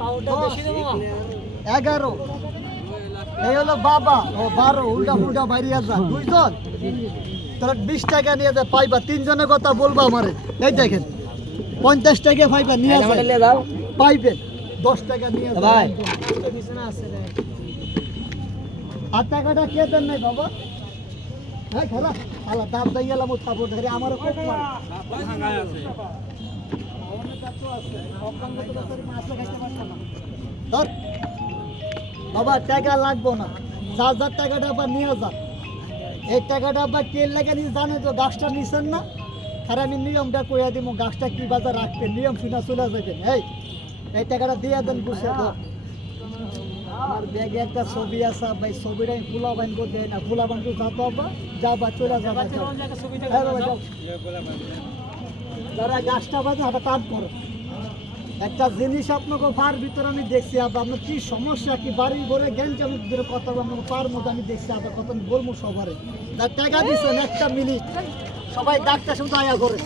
11 এই হলো বাবা ও 12 উল্টা ফুলটা বাইরিয়া যা দুইজন তাহলে 20 টাকা নিয়ে যায় পাইবা তিনজনের কথা বলবা আমারে এই দেখেন 50 টাকা পাইবা নিয়ে যাও পাইবেন 10 টাকা নিয়ে যাও ভাই আর টাকাটা কে দেন নাই বাবা হ্যাঁ খেলা আলা দাম দিয়ে গেলাম থাপড় ধরে আমারও খুব মারে ভাঙায় আছে অনেক কাছে আছে অকাঙ্গ তো তার মাছ খাইতে পারছ না ধর বাবা টাকা লাগবো না 4000 টাকাটা আবার নিয়ে যান এই টাকাটা আবার তেল লাগা নিয়ে জানে তো গাছটা নিছেন না আর আমি নিয়মটা কইয়া দিব গাছটা কি বাজার রাখবেন নিয়ম শুনা চলে যাবেন এই টাকাটা দিয়ে দেন বুঝে আমার ব্যাগে একটা ছবি আছে ভাই ছবিটা আমি ফুলা বান করে দেয় না ফুলা বান করে যাতে হবে যাবা চলে যাবা যারা গাছটা বাজে হাতে কাজ করো একটা জিনিস আপনাকে পার ভিতরে আমি দেখছি আপনার কি সমস্যা কি বাড়ি ঘরে জ্ঞান ভিতরে কথা আপনাকে পার মধ্যে আমি দেখছি আপনার কথা আমি বলবো সবারে যার টাকা দিচ্ছেন একটা মিনিট সবাই ডাক্তার শুধু আয়া করে